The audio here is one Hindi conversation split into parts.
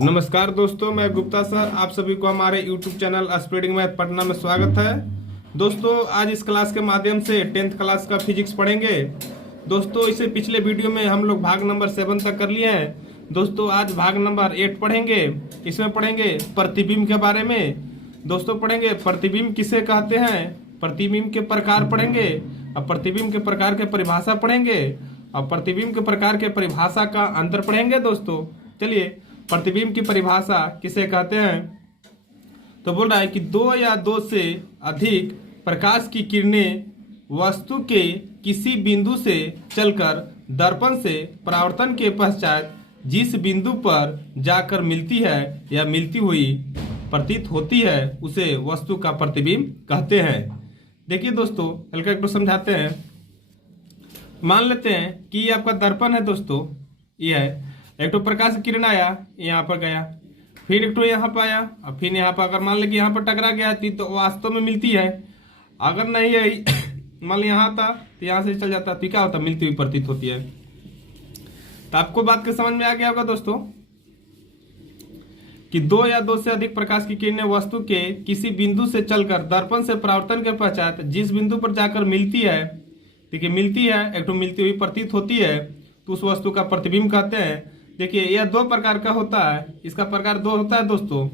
नमस्कार दोस्तों, मैं गुप्ता सर आप सभी को हमारे YouTube channel spreading math Patna में स्वागत है। दोस्तों आज इस क्लास के माध्यम से 10th क्लास का फिजिक्स पढ़ेंगे। दोस्तों इससे पिछले वीडियो में हम लोग भाग नंबर 7 तक कर लिए हैं। दोस्तों आज भाग नंबर 8 पढ़ेंगे। इसमें पढ़ेंगे प्रतिबिंब के बारे में। दोस्तों पढ़ेंगे प्रतिबिंब किसे कहते हैं, प्रतिबिंब के प्रकार पढ़ेंगे, अब प्रतिबिंब के प्रकार के परिभाषा पढ़ेंगे, अब प्रतिबिंब के प्रकार के परिभाषा का अंतर पढ़ेंगे। दोस्तों चलिए प्रतिबिंब की परिभाषा किसे कहते हैं, तो बोल रहा है कि दो या दो से अधिक प्रकाश की किरणें वस्तु के किसी बिंदु से चलकर दर्पण से परावर्तन के पश्चात जिस बिंदु पर जाकर मिलती है या मिलती हुई प्रतीत होती है उसे वस्तु का प्रतिबिंब कहते हैं। देखिए दोस्तों हल्का एक समझाते हैं। मान लेते हैं कि ये आपका दर्पण है। दोस्तों ये है एक तो प्रकाश किरण आया यहाँ पर गया, फिर एक तो यहाँ पर आया, अब फिर यहाँ पर अगर मान ले कि यहाँ पर टकरा गया थी तो वास्तव में मिलती है। अगर नहीं है मान लो यहाँ था तो यहाँ से चल जाता तो क्या होता, मिलती हुई प्रतीत होती है। तो आपको बात के समझ में आ गया होगा दोस्तों कि दो या दो से अधिक प्रकाश की किरणें वस्तु के किसी बिंदु से चलकर दर्पण से परावर्तन के पश्चात जिस बिंदु पर जाकर मिलती है, देखिए मिलती है, एक तो मिलती हुई प्रतीत होती है, तो उस वस्तु का प्रतिबिंब कहते हैं। देखिए यह दो प्रकार का होता है। इसका प्रकार दो होता है दोस्तों।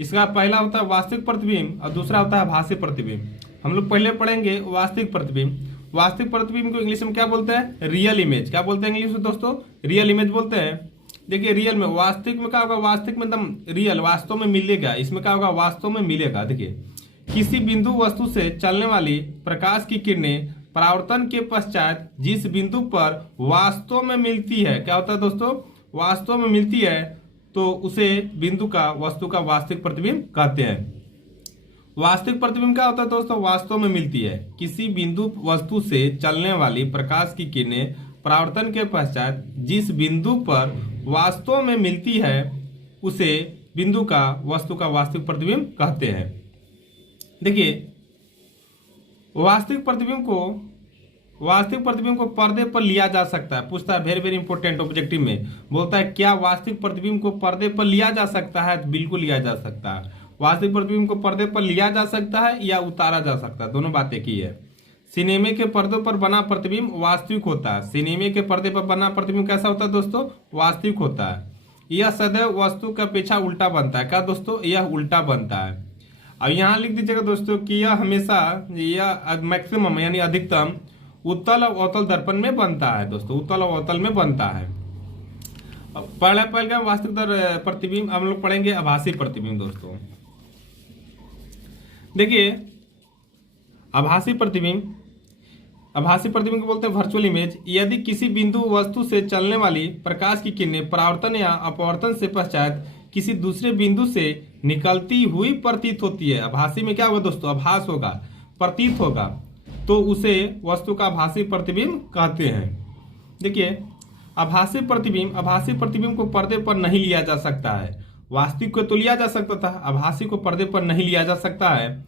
इसका पहला होता है वास्तविक प्रतिबिंब और दूसरा होता है आभासी प्रतिबिंब। हम लोग पहले पढ़ेंगे वास्तविक प्रतिबिंब। वास्तविक प्रतिबिंब को इंग्लिश में क्या बोलते हैं, रियल इमेज। क्या बोलते हैं इंग्लिश में दोस्तों, रियल इमेज बोलते हैं। देखिए रियल में, वास्तविक में क्या होगा, वास्तविक में एकदम रियल वास्तव में मिलेगा। इसमें क्या होगा, वास्तव में मिलेगा। देखिए किसी बिंदु वस्तु से चलने वाली प्रकाश की किरणें परावर्तन के पश्चात जिस बिंदु पर वास्तव में मिलती है, क्या होता है दोस्तों, वास्तव में मिलती है, तो उसे बिंदु का वस्तु का वास्तविक प्रतिबिंब कहते हैं। वास्तविक प्रतिबिंब क्या होता है दोस्तों, वास्तव में मिलती है। किसी बिंदु वस्तु से चलने वाली प्रकाश की किरणें परावर्तन के पश्चात जिस बिंदु पर वास्तव में मिलती है उसे बिंदु का वस्तु का वास्तविक प्रतिबिंब कहते हैं। देखिए वास्तविक प्रतिबिंब को पर्दे पर लिया जा सकता है। पूछता है वेरी वेरी इंपॉर्टेंट ऑब्जेक्टिव में, बोलता है क्या वास्तविक प्रतिबिंब को पर्दे पर लिया जा सकता है, तो बिल्कुल लिया जा सकता है। वास्तविक प्रतिबिंब को पर्दे पर लिया जा सकता है या उतारा जा सकता है, दोनों बातें की है। सिनेमे के पर्दों पर बना प्रतिबिंब वास्तविक होता है। सिनेमे के पर्दे पर बना प्रतिबिंब कैसा होता है दोस्तों, वास्तविक होता है। यह सदैव वस्तु का पीछा उल्टा बनता है। क्या दोस्तों, यह उल्टा बनता है। अब यहाँ लिख दीजिएगा दोस्तों कि यह हमेशा, यह मैक्सिमम यानी अधिकतम उत्तल और अवतल दर्पण में बनता है। दोस्तों उत्तल और अवतल में बनता है। पहले वास्तविक प्रतिबिंब हम लोग पढ़ेंगे आभासी प्रतिबिंब। दोस्तों देखिए आभासी प्रतिबिंब को बोलते हैं वर्चुअल इमेज। यदि किसी बिंदु वस्तु से चलने वाली प्रकाश की किरणें परावर्तन या अपवर्तन से पश्चात किसी दूसरे बिंदु से निकलती हुई प्रतीत होती है, आभासी में क्या होगा दोस्तों, आभास होगा, प्रतीत होगा, तो उसे वस्तु का आभासी प्रतिबिंब कहते हैं। देखिए आभासी प्रतिबिंब को पर्दे पर नहीं लिया जा सकता है। वास्तविक को तो लिया जा सकता था, आभासी को पर्दे पर नहीं लिया जा सकता है।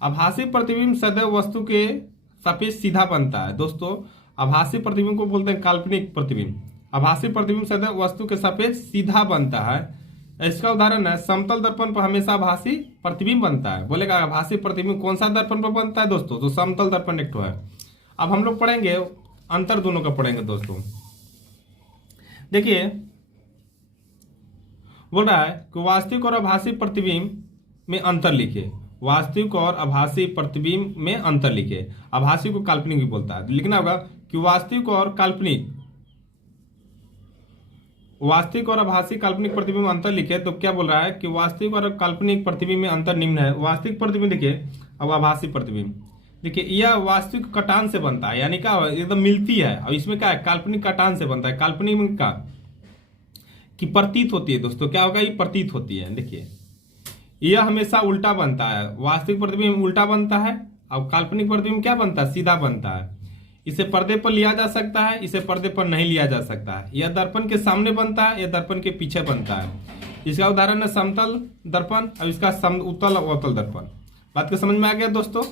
आभासी प्रतिबिंब सदैव वस्तु के सापेक्ष सीधा बनता है। दोस्तों आभासी प्रतिबिंब को बोलते हैं काल्पनिक प्रतिबिंब। आभासी प्रतिबिंब सदैव वस्तु के सापेक्ष सीधा बनता है। इसका उदाहरण है समतल दर्पण पर हमेशा आभासी प्रतिबिंब बनता है। बोलेगा आभासी प्रतिबिंब कौन सा दर्पण पर बनता है दोस्तों, तो समतल दर्पण एक है। अब हम लोग पढ़ेंगे अंतर दोनों का पढ़ेंगे दोस्तों। देखिए बोल रहा है कि वास्तविक और आभासी प्रतिबिंब में अंतर लिखे। वास्तविक और आभासी प्रतिबिंब में अंतर लिखे। आभासी को काल्पनिक भी बोलता है। लिखना होगा कि वास्तविक और आभासी काल्पनिक प्रतिबिंब में अंतर लिखे। तो क्या बोल रहा है कि वास्तविक और काल्पनिक प्रतिबिंब में अंतर निम्न है। वास्तविक प्रतिबिंब देखिए, अब आभासी प्रतिबिंब देखिए, यह वास्तविक कटान से बनता है, यानी क्या एकदम मिलती है। और इसमें क्या है, काल्पनिक कटान से बनता है। काल्पनिक में क्या कि प्रतीत होती है। दोस्तों क्या होगा, ये प्रतीत होती है। देखिए यह हमेशा उल्टा बनता है। वास्तविक प्रतिबिंब उल्टा बनता है और काल्पनिक प्रतिबिंब क्या बनता है, सीधा बनता है। इसे पर्दे पर लिया जा सकता है, इसे पर्दे पर नहीं लिया जा सकता है। यह दर्पण के सामने बनता है, यह दर्पण के पीछे बनता है। इसका उदाहरण है समतल दर्पण और इसका उत्तल और अवतल दर्पण। बात को समझ में आ गया दोस्तों।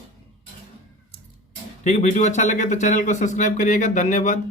ठीक है, वीडियो अच्छा लगे तो चैनल को सब्सक्राइब करिएगा। धन्यवाद।